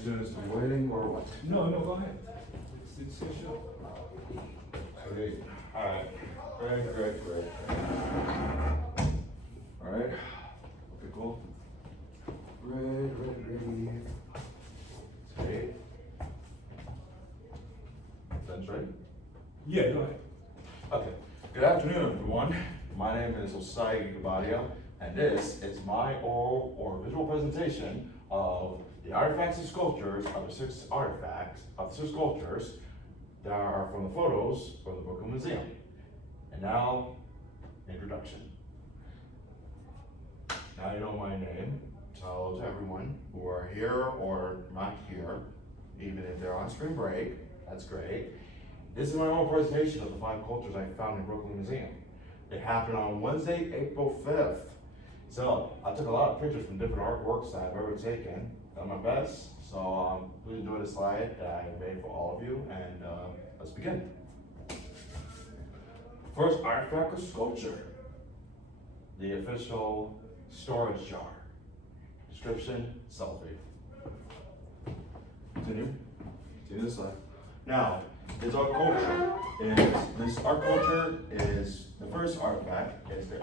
students been waiting or what? No, no, go ahead. It's your show. Okay, alright. Great. Alright. Okay, cool. Ready. Okay. That's right. Yeah, go ahead. Okay. Good afternoon, everyone. My name is Osai Gabadia, and this is my oral or visual presentation of the artifacts and sculptures of the six sculptures that are from the photos from the Brooklyn Museum. And now, introduction. Now you know my name, so to everyone who are here or not here, even if they're on spring break, that's great. This is my own presentation of the 5 cultures I found in Brooklyn Museum. It happened on Wednesday, April 5th. So I took a lot of pictures from different artworks that I've ever taken, done my best. So please enjoy the slide that I made for all of you, and let's begin. First artifact or sculpture, the official storage jar. Description, selfie. Continue the slide. Now, this art culture is the first artifact, is the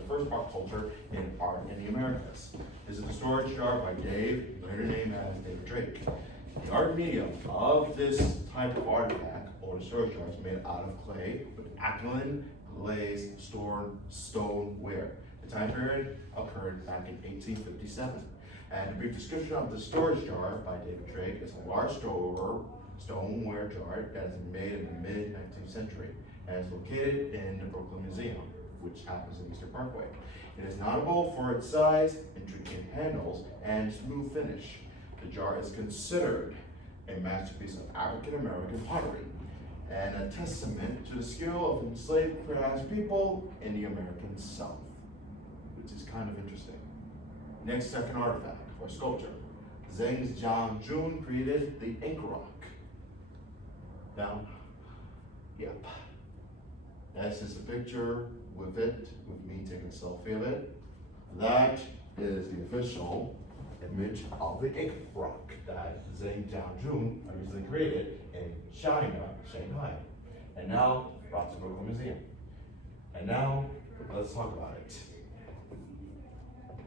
first art culture in art in the Americas. This is the storage jar by Dave, later named as David Drake. The art medium of this type of artifact, or the storage jar, is made out of clay with aquiline glazed stoneware. The time period occurred back in 1857. And a brief description of the storage jar by David Drake is a large stoneware jar that is made in the mid-19th century and is located in the Brooklyn Museum, which happens in Easter Parkway. It is notable for its size, intricate handles, and smooth finish. The jar is considered a masterpiece of African-American pottery and a testament to the skill of enslaved craftspeople in the American South, which is kind of interesting. Next, second artifact, or sculpture. Zheng Jianjun created the ink rock. Down. Yep. That's just a picture with me taking a selfie of it. That is the official image of the ink rock that Zheng Jianjun originally created in China, Shanghai. And now, brought to Brooklyn Museum. And now, let's talk about it.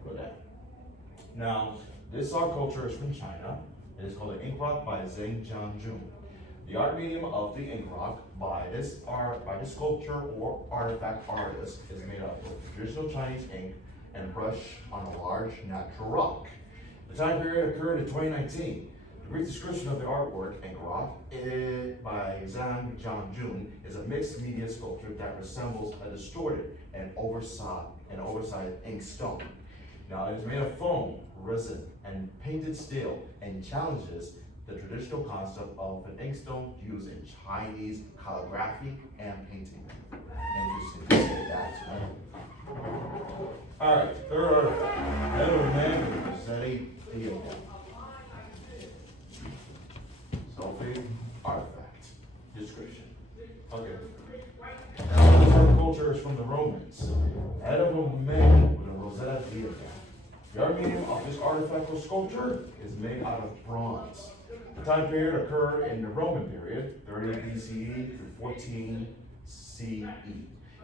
Go there. Now, this art culture is from China. It is called the ink rock by Zheng Jianjun. The art medium of the ink rock by this sculpture or artifact artist is made up of traditional Chinese ink and brush on a large natural rock. The time period occurred in 2019. The brief description of the artwork, ink rock, by Zheng Jianjun, is a mixed media sculpture that resembles a distorted and oversized ink stone. Now, it is made of foam, resin, and painted steel, and challenges the traditional concept of an inkstone used in Chinese calligraphy and painting. Interesting to say that. All right, third head of a man, Rossetti Theodore. Selfie, artifact, description. Okay. Now, this art culture is from the Romans. Head of a man with a Rosetta Theodore. The art medium of this artifact or sculpture is made out of bronze. The time period occurred in the Roman period, 30 BCE through 14 CE.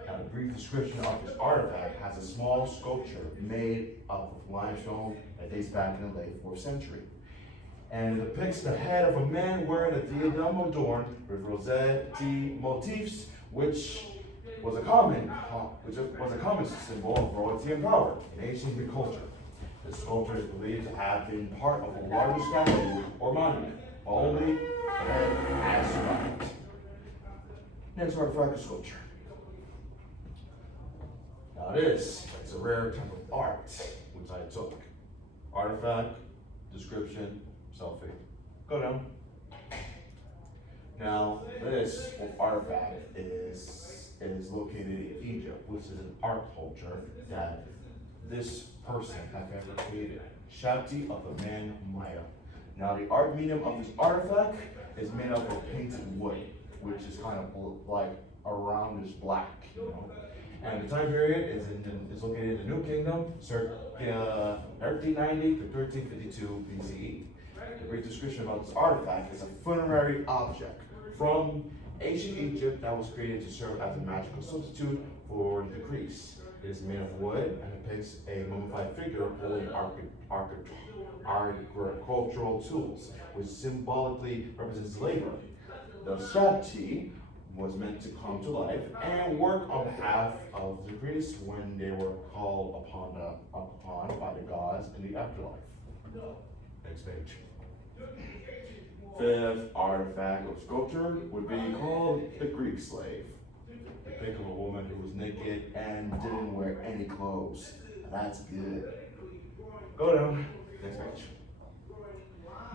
Now, the brief description of this artifact has a small sculpture made of limestone that dates back in the late 4th century. And it depicts the head of a man wearing a diadem adorned with Rossetti motifs, which was a common symbol of royalty and power in ancient Greek culture. The sculpture is believed to have been part of a larger statue or monument, only as survived. Next artifact or sculpture. Now this is a rare type of art, which I took. Artifact, description, selfie. Go down. Now this artifact is located in Egypt, which is an art culture that this person have ever created. Shakti of the man Maya. Now the art medium of this artifact is made up of painted wood, which is kind of like a roundish black, you know. And the time period is located in the New Kingdom, circa 1390 to 1352 BCE. The brief description about this artifact is a funerary object from ancient Egypt that was created to serve as a magical substitute for the Greeks. It is made of wood and depicts a mummified figure holding agricultural tools, which symbolically represents labor. The Shakti was meant to come to life and work on behalf of the Greeks when they were called upon by the gods in the afterlife. Next page. Fifth artifact or sculpture would be called the Greek slave. The pic of a woman who was naked and didn't wear any clothes. That's good. Go down. Next page.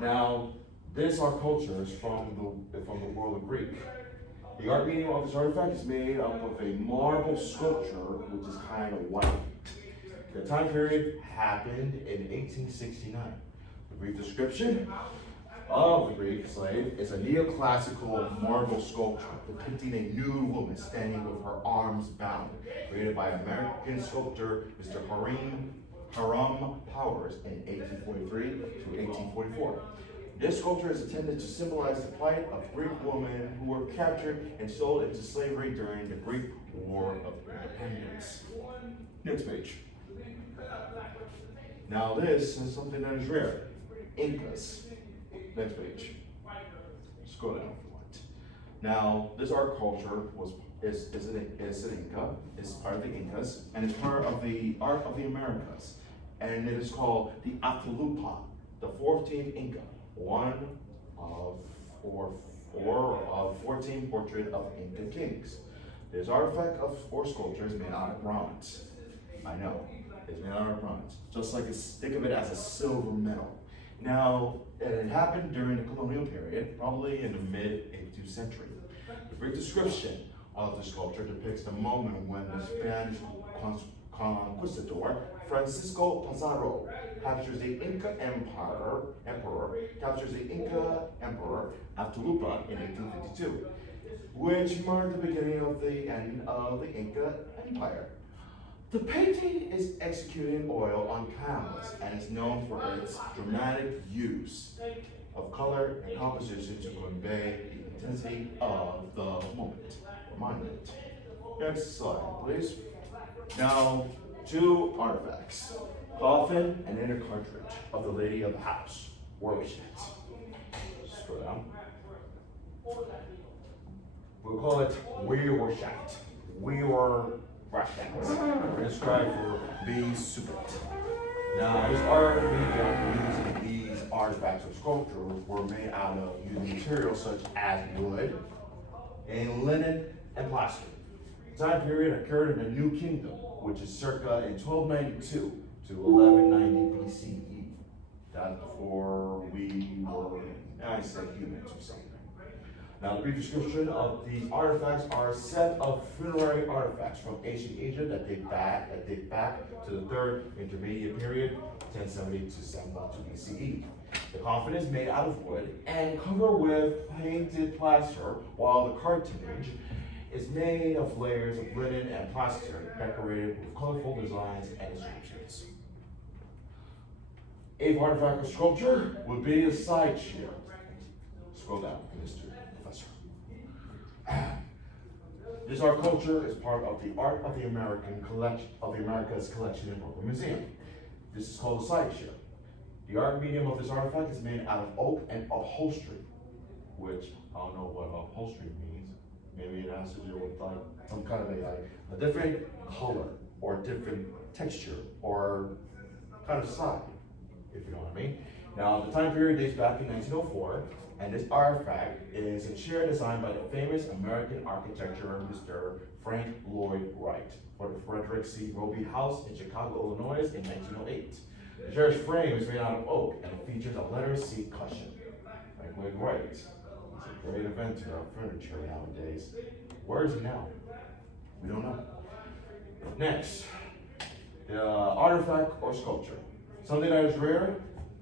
Now, this art culture is from the world of Greek. The art medium of this artifact is made up of a marble sculpture, which is kind of white. The time period happened in 1869. The brief description of the Greek slave is a neoclassical marble sculpture depicting a nude woman standing with her arms bound, created by American sculptor Mr. Hiram Powers in 1843 to 1844. This sculpture is intended to symbolize the plight of Greek women who were captured and sold into slavery during the Greek War of Independence. Next page. Now this is something that is rare. Incas. Next page. Scroll down if you want. Now this art culture is an Inca. It's part of the Incas, and it's part of the art of the Americas, and it is called the Atahualpa, the 14th Inca. One of 14 portrait of Inca kings. This artifact or sculpture is made out of bronze. I know, it's made out of bronze. Just like think of it as a silver medal. Now, it happened during the colonial period, probably in the mid-18th century. The brief description of the sculpture depicts the moment when the Spanish conquistador Francisco Pizarro captures the Inca emperor Atahualpa in 1852, which marked the beginning of the end of the Inca Empire. The painting is executed in oil on canvas and is known for its dramatic use of color and composition to convey the intensity of the moment or monument. Next slide, please. Now, two artifacts, coffin and inner cartridge of the lady of the house. Where was that? Scroll down. We'll call it We Were Shacked. We Were Shacked. Inscribed for B. Subit. Now, this art medium using these artifacts or sculptures were made out of using materials such as wood and linen and plaster. The time period occurred in the New Kingdom, which is circa in 1292 to 1190 BCE. That's before we were, I said humans or something. Now, the brief description of these artifacts are a set of funerary artifacts from ancient Egypt that date back to the third intermediate period, 1070 to 712 BCE. The coffin is made out of wood and covered with painted plaster, while the cartonnage is made of layers of linen and plaster decorated with colorful designs and inscriptions. Eighth artifact or sculpture would be a side chair. Scroll down, Mr. Professor. This art culture is part of the Art of the Americas collection in Brooklyn Museum. This is called a side chair. The art medium of this artifact is made out of oak and upholstery, which I don't know what upholstery means. Maybe it has to do with like some kind of a different color or different texture or kind of side, if you know what I mean. Now, the time period dates back in 1904, and this artifact is a chair designed by the famous American architecturer, Mr. Frank Lloyd Wright, for the Frederick C. Roby House in Chicago, Illinois in 1908. The chair's frame is made out of oak and it features a leather seat cushion. Frank Lloyd Wright. He's a great inventor of furniture nowadays. Where is he now? We don't know. Next, the artifact or sculpture. Something that is rare,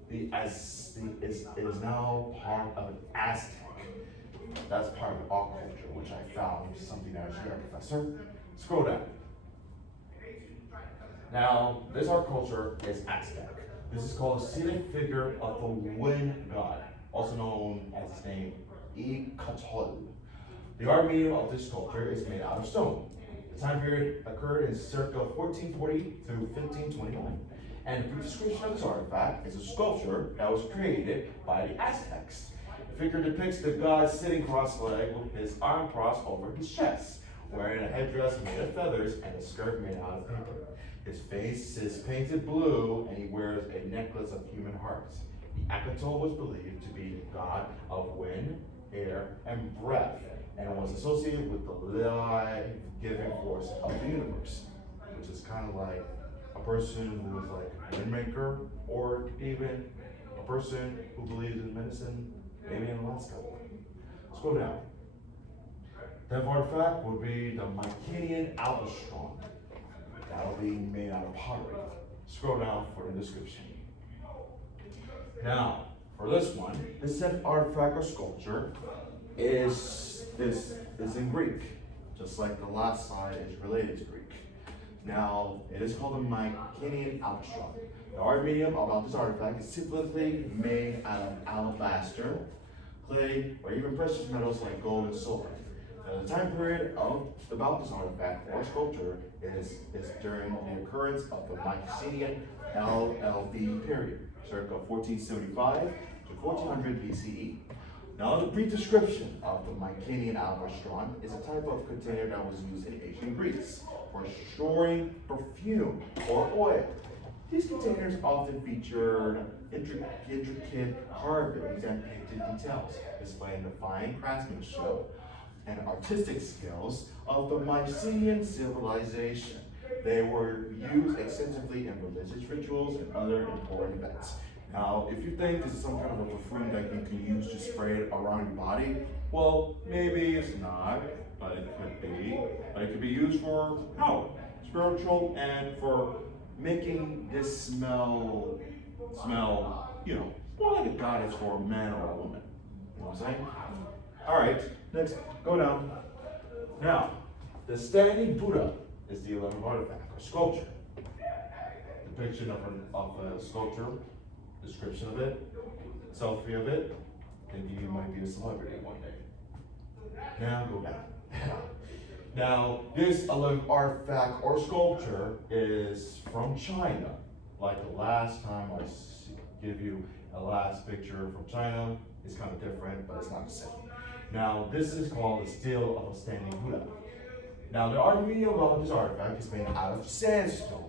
is now part of an Aztec. That's part of the art culture, which I found something that is rare, Professor. Scroll down. Now, this art culture is Aztec. This is called a seated figure of the wind god, also known as his name, Ikatol. The art medium of this sculpture is made out of stone. The time period occurred in circa 1440 through 1521, and the brief description of this artifact is a sculpture that was created by the Aztecs. The figure depicts the god sitting cross-legged with his arm crossed over his chest, wearing a headdress made of feathers and a skirt made out of paper. His face is painted blue, and he wears a necklace of human hearts. The Akatol was believed to be the god of wind, air, and breath, and was associated with the life-giving force of the universe, which is kind of like a person who is like a windmaker, or even a person who believes in medicine, maybe in Alaska. Let's go down. That artifact would be the Mycenaean Alpestron. That'll be made out of pottery. Scroll down for the description. Now, for this one, this said artifact or sculpture is in Greek, just like the last slide is related to Greek. Now, it is called the Mycenaean Alpestron. The art medium about this artifact is typically made out of alabaster, clay, or even precious metals like gold and silver. The time period about this artifact or sculpture is during the occurrence of the Mycenaean LLB period, circa 1475 to 1400 BCE. Now, the brief description of the Mycenaean Alpestron is a type of container that was used in ancient Greece for storing perfume or oil. These containers often featured intricate carvings and painted details, displaying the fine craftsmanship and artistic skills of the Mycenaean civilization. They were used extensively in religious rituals and other important events. Now, if you think this is some kind of a perfume that you can use to spray it around your body, well, maybe it's not, but it could be. But it could be used for spiritual and for making this smell, more like a goddess for a man or a woman. You know what I'm saying? All right, next, go down. Now, the standing Buddha is the 11th artifact or sculpture. Depiction of a sculpture, description of it, selfie of it, thinking you might be a celebrity one day. Now go down. Now, this 11th artifact or sculpture is from China. Like the last time I give you a last picture from China, it's kind of different, but it's not the same. Now, this is called the Stele of a Standing Buddha. Now, the art medium of this artifact is made out of sandstone.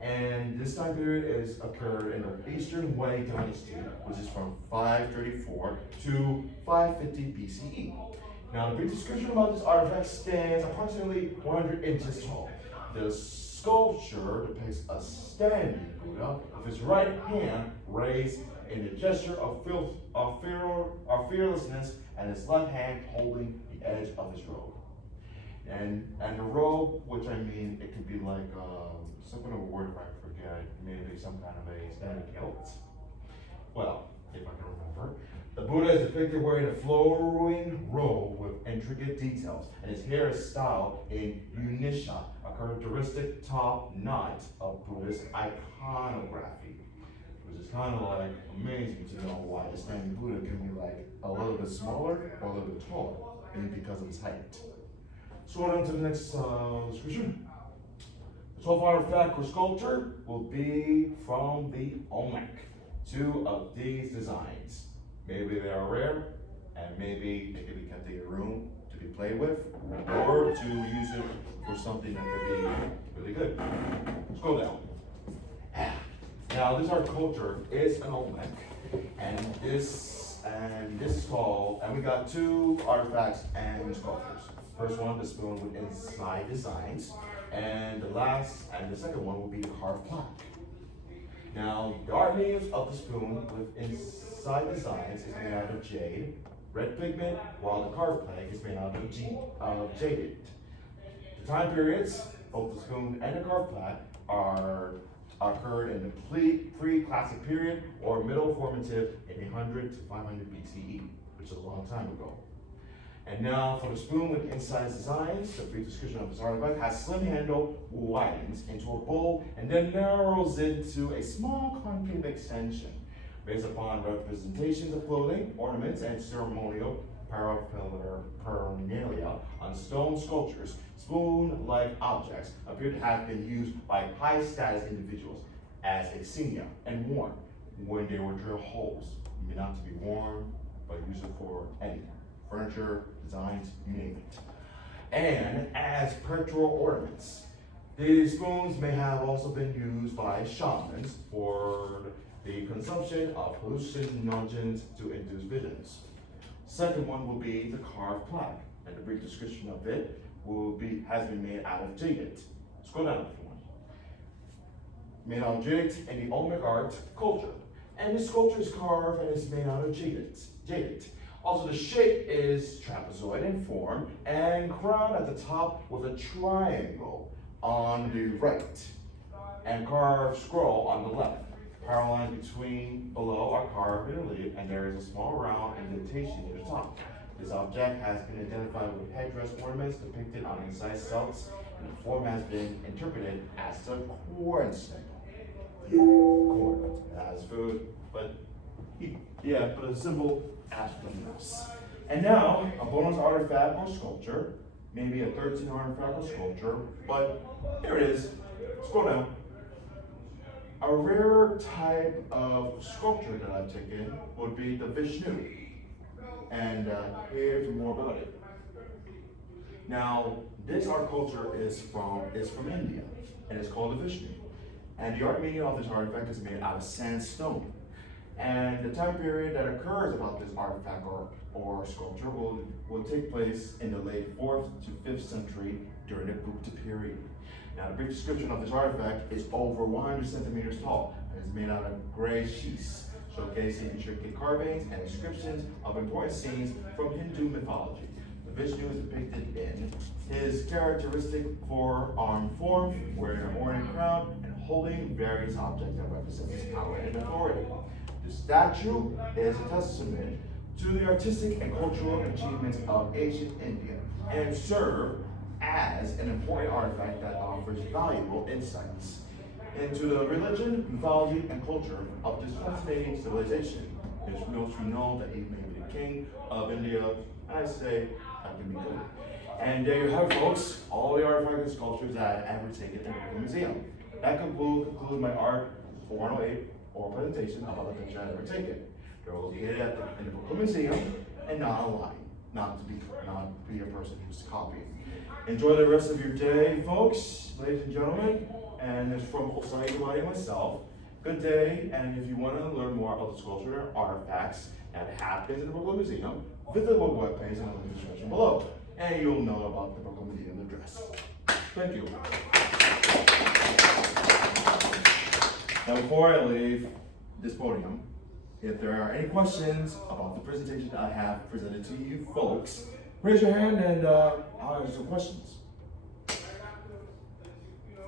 And this time period occurred in the Eastern Wei Dynasty, which is from 534 to 550 BCE. Now, the brief description about this artifact stands approximately 100 inches tall. The sculpture depicts a standing Buddha with his right hand raised in a gesture of fearlessness, and his left hand holding the edge of his robe. And the robe, which I mean, it could be like some kind of a word if I forget, maybe some kind of a standing kilt. Well, if I can remember. The Buddha is depicted wearing a flowing robe with intricate details, and his hair is styled in unisha, a characteristic top knot of Buddhist iconography, which is kind of like amazing to know why the standing Buddha can be like a little bit smaller or a little bit taller, and because of his height. So on to the next description. The 12th artifact or sculpture will be from the Olmec. 2 of these designs. Maybe they are rare, and maybe they can be kept in your room to be played with, or to use it for something that could be really good. Let's go down. Now, this art culture is an Olmec, and this is called, and we got 2 artifacts and sculptures. First one, the spoon with inside designs, and the second one will be the carved plaque. Now, the art mediums of the spoon with inside designs is made out of jade, red pigment, while the carved plaque is made out of jaded. The time periods, both the spoon and the carved plaque, occurred in the pre-classic period or middle formative in 100 to 500 BCE, which is a long time ago. And now for the spoon with incised designs, the brief description of this artifact has slim handle, widens into a bowl, and then narrows into a small concave extension. Based upon representations of clothing, ornaments, and ceremonial paraphernalia on stone sculptures, spoon-like objects appear to have been used by high-status individuals as insignia and worn when they were drill holes, meant not to be worn, but used for anything. Furniture, designs, you name it. And as pectoral ornaments. These spoons may have also been used by shamans for the consumption of hallucinogens to induce visions. Second one will be the carved plaque, and the brief description of it has been made out of jade. Scroll down if you want. Made out of jade in the Olmec art culture. And the sculpture is carved and is made out of jade. Also, the shape is trapezoid in form and crowned at the top with a triangle on the right and carved scroll on the left. Parallel lines between below are carved in relief, and there is a small round indentation near the top. This object has been identified with headdress ornaments depicted on incised celts, and the form has been interpreted as the corn symbol. Corn as food, but a symbol as the mouse. And now, a bonus artifact or sculpture, maybe a 13 artifact or sculpture, but here it is. Scroll down. A rare type of sculpture that I've taken would be the Vishnu. And here's more about it. Now, this art culture is from India, and it's called the Vishnu. And the art medium of this artifact is made out of sandstone. And the time period that occurs about this artifact or sculpture will take place in the late 4th to 5th century during the Gupta period. Now, the brief description of this artifact is over 100 centimeters tall and is made out of gray schist, showcasing intricate carvings and inscriptions of important scenes from Hindu mythology. The Vishnu is depicted in his characteristic four-armed form, wearing an ornate crown and holding various objects that represent his power and authority. The statue is a testament to the artistic and cultural achievements of ancient India and serve as an important artifact that offers valuable insights into the religion, mythology, and culture of this fascinating civilization. It's most we know that he may be the king of India, and I say that can be good. And there you have it, folks, all the artifacts and sculptures that I have ever taken in the museum. That concludes my art 408 or presentation about the picture I've ever taken. They're located in the Brooklyn Museum and not online, not to be a person who's copying. Enjoy the rest of your day, folks, ladies and gentlemen. And it's from Osai Gulati and myself. Good day, and if you want to learn more about the sculpture and artifacts that happens in the Brooklyn Museum, visit the webpage in the description below, and you'll know about the Brooklyn Museum address. Thank you. Now, before I leave this podium, if there are any questions about the presentation that I have presented to you folks, raise your hand and I'll answer some questions.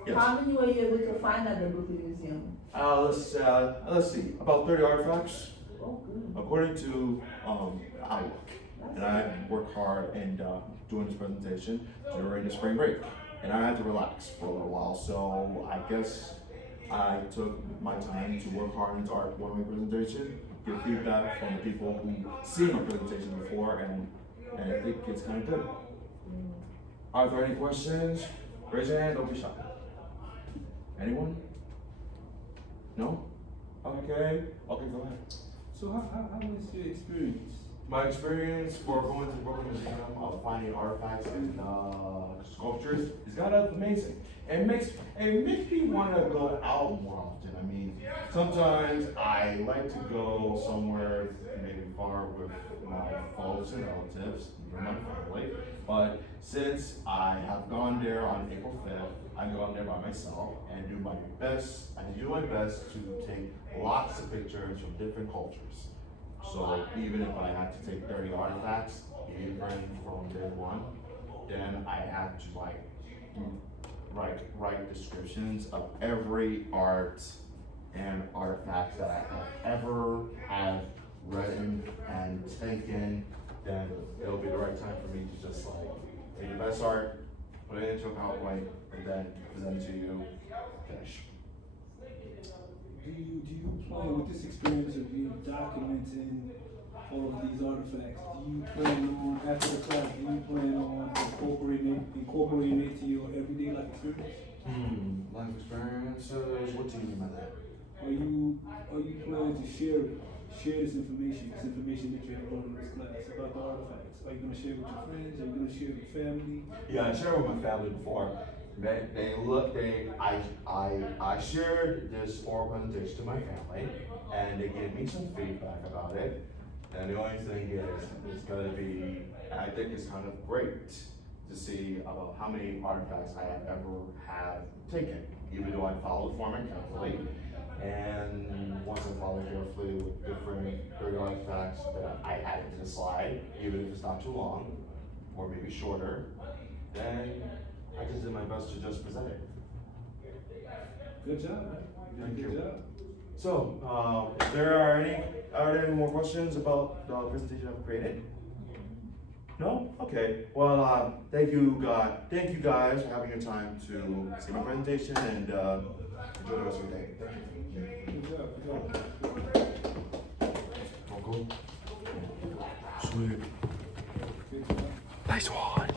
Yes. How many were you able to find at the Brooklyn Museum? Let's see, about 30 artifacts, Oh, good. according to Outlook. And I worked hard in doing this presentation during the spring break. And I had to relax for a little while, so I guess I took my time to work hard into our one-way presentation, get feedback from the people who seen my presentation before, and I think it's kind of good. Are there any questions? Raise your hand, don't be shy. Anyone? No? Okay, go ahead. So how was your experience? My experience for going to the Brooklyn Museum of finding artifacts and sculptures is kind of amazing. It makes me want to go out more often. I mean, sometimes I like to go somewhere maybe far with my folks and relatives, even my family. But since I have gone there on April 5th, I've gone there by myself and do my best. I do my best to take lots of pictures from different cultures. So even if I had to take 30 artifacts, even from day one, then I had to write descriptions of every art and artifact that I have ever have written and taken then it'll be the right time for me to just like take the best art, put it into a PowerPoint, and then present it to you, finish. Do you plan with this experience of you documenting all of these artifacts? Do you plan on after the class? Do you plan on incorporating it to your everyday life experience? Life experiences, what do you mean by that? Are you planning to share this information that you have learned in this class about the artifacts? Are you going to share it with your friends? Are you going to share it with family? Yeah, I shared with my family before. I shared this oral presentation to my family, and they gave me some feedback about it. And the only thing is, it's gonna be, I think it's kind of great to see about how many artifacts I have taken, even though I followed the format carefully. And once I follow carefully with different bigger artifacts that I added to the slide, even if it's not too long, or maybe shorter, then I just did my best to just present it. Good job, man. Thank Good you. job. So, if there are there any more questions about the presentation I've created? No? Okay. Well, thank you guys for having your time to see my presentation and enjoy the rest of your day. Thank you. Good job. Good job. Uncle. Sweet. Good job. Nice one.